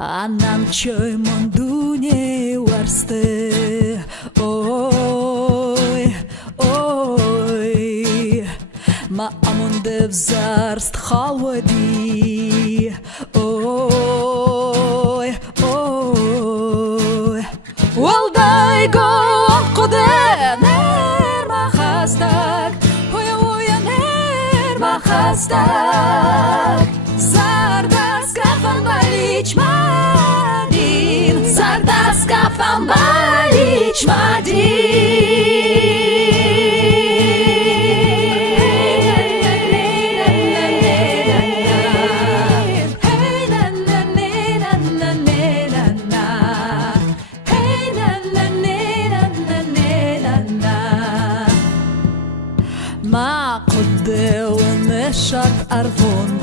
Anam çöy mondune varste. Oy, oy, ma amonde vzarst halwadi. Oy, oy, walday go kudener mahastak. Oy, oy, ner mahastak. Zardas kafan baliç madin. Zardas kafan baliç Ma qodde و نشرت أرفون